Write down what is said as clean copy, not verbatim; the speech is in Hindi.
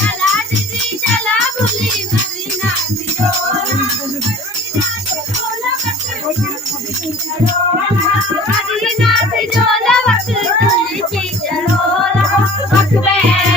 चला दीदी चला भूली बद्रीनाथ डोला बद्रीनाथ डोला वक्त तुलसी चलोला वक्त में